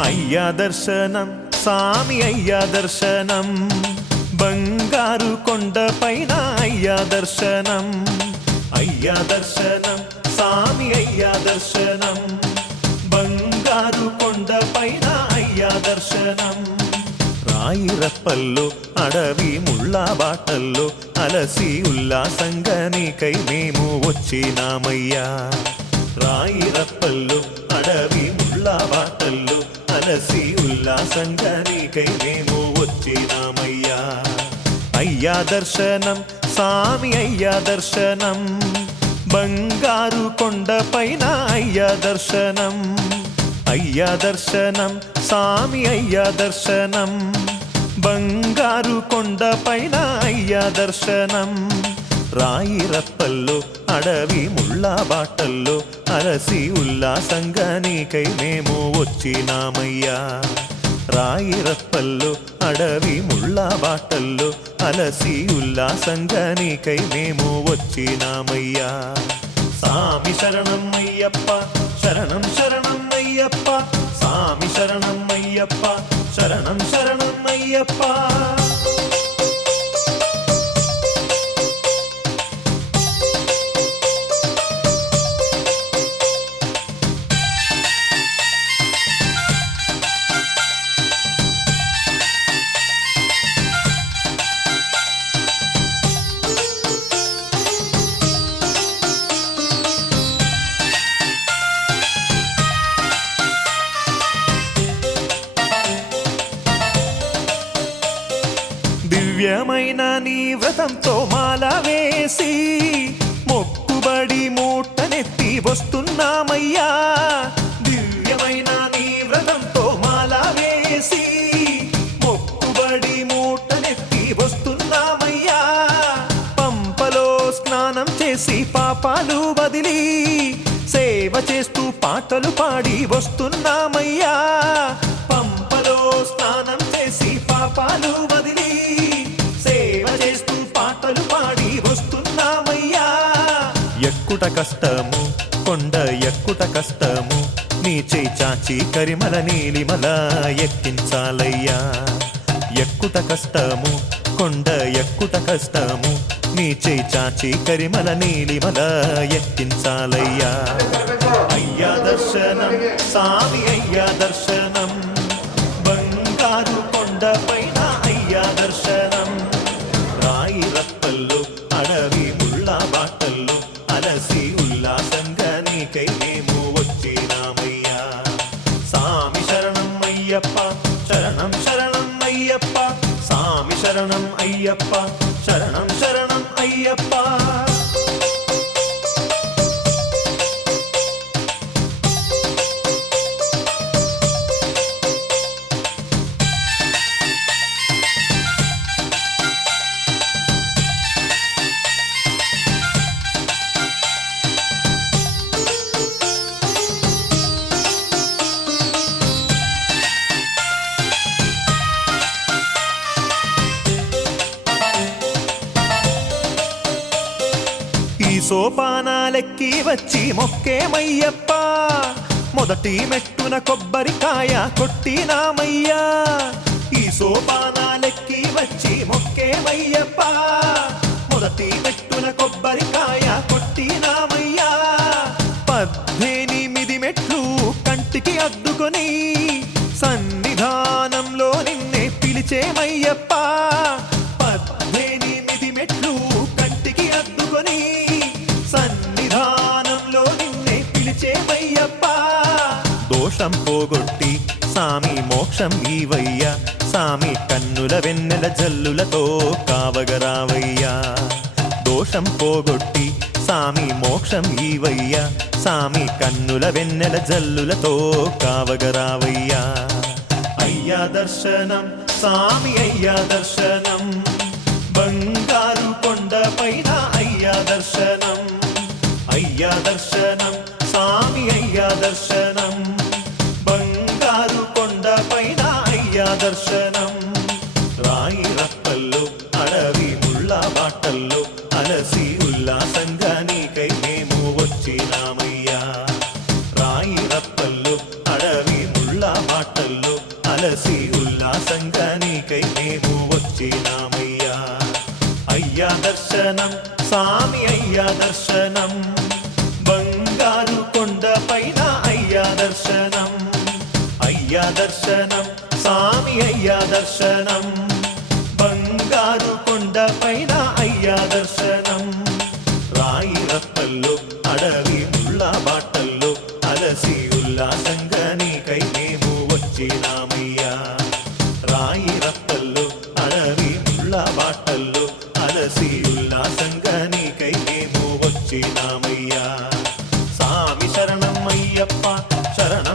అయ్యా దర్శనం సామి అయ్యా దర్శనం బంగారు కొండ పైన అయ్యా దర్శనం. అయ్యా దర్శనం సామి అయ్యా దర్శనం బంగారు కొండ పైన అయ్యా దర్శనం. రాయి రప్పల్లో అడవి ముళ్ళా బాటల్లో అలసి ఉల్లాసంగా నీకై మేము వచ్చినామయ్యా. రాయి రప్పల్లో అడవి ముళ్ళా బాటల్లో అలసి ఉల్లాసంగా నీకై మేము వచ్చినామయ్యా. అయ్యా దర్శనం స్వామి అయ్యా దర్శనం. బంగారు కొండ పైన అయ్యా దర్శనం. అయ్యా దర్శనం స్వామి అయ్యా దర్శనం. బంగారు కొండ పైన అయ్యా దర్శనం. రాయి రప్పల్లో అడవి ముళ్ళా బాటల్లో అలసి ఉల్లాసంగా నీకై మేము వచ్చినామయ్యా. రాయి రప్పల్లో అడవి ముళ్ళా బాటల్లో అలసి ఉల్లాసంగా నీకై మేము వచ్చినామయ్యా. సామి శరణం అయ్యప్ప శరణం శరణం అయ్యప్ప సామి శరణం అయ్యప్ప శరణం శరణం అయ్యప్ప పైన నీ వ్రతంతో మాల వేసి మొక్కుబడి మూటనెత్తి వస్తున్నామయ్యా. దివ్యమైన నీ వ్రతంతో మాల వేసి మొక్కుబడి మూటనెత్తి వస్తున్నామయ్యా. పంపలో స్నానం చేసి పాపాలు వదిలి సేవ చేస్తూ పాటలు పాడి వస్తున్నామయ్యా. పంపలో స్నానం చేసి పాపాలు వదిలి ఎక్కుట కష్టము కొండ ఎక్కుట కష్టము. నీ చేయి చాచి కరిమల నీలిమల ఎక్కించాలయ్యా. ఎక్కుట కష్టము కొండ ఎక్కుట కష్టము. నీ చేయి చాచి కరిమల నీలిమల ఎక్కించాలయ్యా. అయ్యా దర్శనం సామి అయ్యా దర్శనం. బంగారు కొండపై ఉల్లాసంగా మేము వచ్చినామయ్యా. సామి శరణం అయ్యప్ప శరణం శరణం అయ్యప్ప. సామి శరణం అయ్యప్ప శరణం సోపానాలెక్కి వచ్చి మొక్కేమయ్యప్ప మొదటి మెట్టున కొబ్బరికాయ కొట్టినామయ్యా ఈ సోపానాలెక్కి వచ్చి మొక్కేమయ్యప్ప మొదటి మెట్టున కొబ్బరికాయ కొట్టినామయ్యా పద్దెనిమిది మెట్లు కంటికి అద్దుకొని సన్నిధానంలో నిన్నే పిలిచేమయ్యప్ప దోషం పోగొట్టి సామి మోక్షం ఈవయ్యా. సామి కన్నుల వెన్నెల జల్లులతో కావగరావయ్యా. దోషం పోగొట్టి సామి మోక్షం ఈవయ్యా. సామి కన్నుల వెన్నెల జల్లులతో కావగరావయ్యా. అయ్యా దర్శనం సామి అయ్యా దర్శనం. బంగారు కొండ పైన అయ్యా దర్శనం. అయ్యా దర్శనం దర్శనం రాయి రప్పల్లో అడవి ముళ్ళ బాటల్లో అలసి ఉల్లాసంగా నీకై మేము వచ్చినామయ్యా రాయి రప్పల్లో అడవి ముళ్ళ బాటల్లో అలసి ఉల్లాసంగా నీకై మేము వచ్చినామయ్యా అయ్యా దర్శనం స్వామి అయ్యా దర్శనం బంగారు కొండ పైన అయ్యా దర్శనం అయ్యా దర్శనం స్వామి అయ్యా దర్శనం. బంగారు కొండ పైన అయ్యా దర్శనం. రాయి రప్పల్లో అడవి ముళ్ళ బాటల్లో అలసి ఉల్లాసంగా నీకై మేము వచ్చినామయ్యా. రాయి రప్పల్లో అడవి ముళ్ళ బాటల్లో అలసి ఉల్లాసంగా నీకై మేము వచ్చినామయ్యా. స్వామి శరణం అయ్యప్ప శరణం శరణం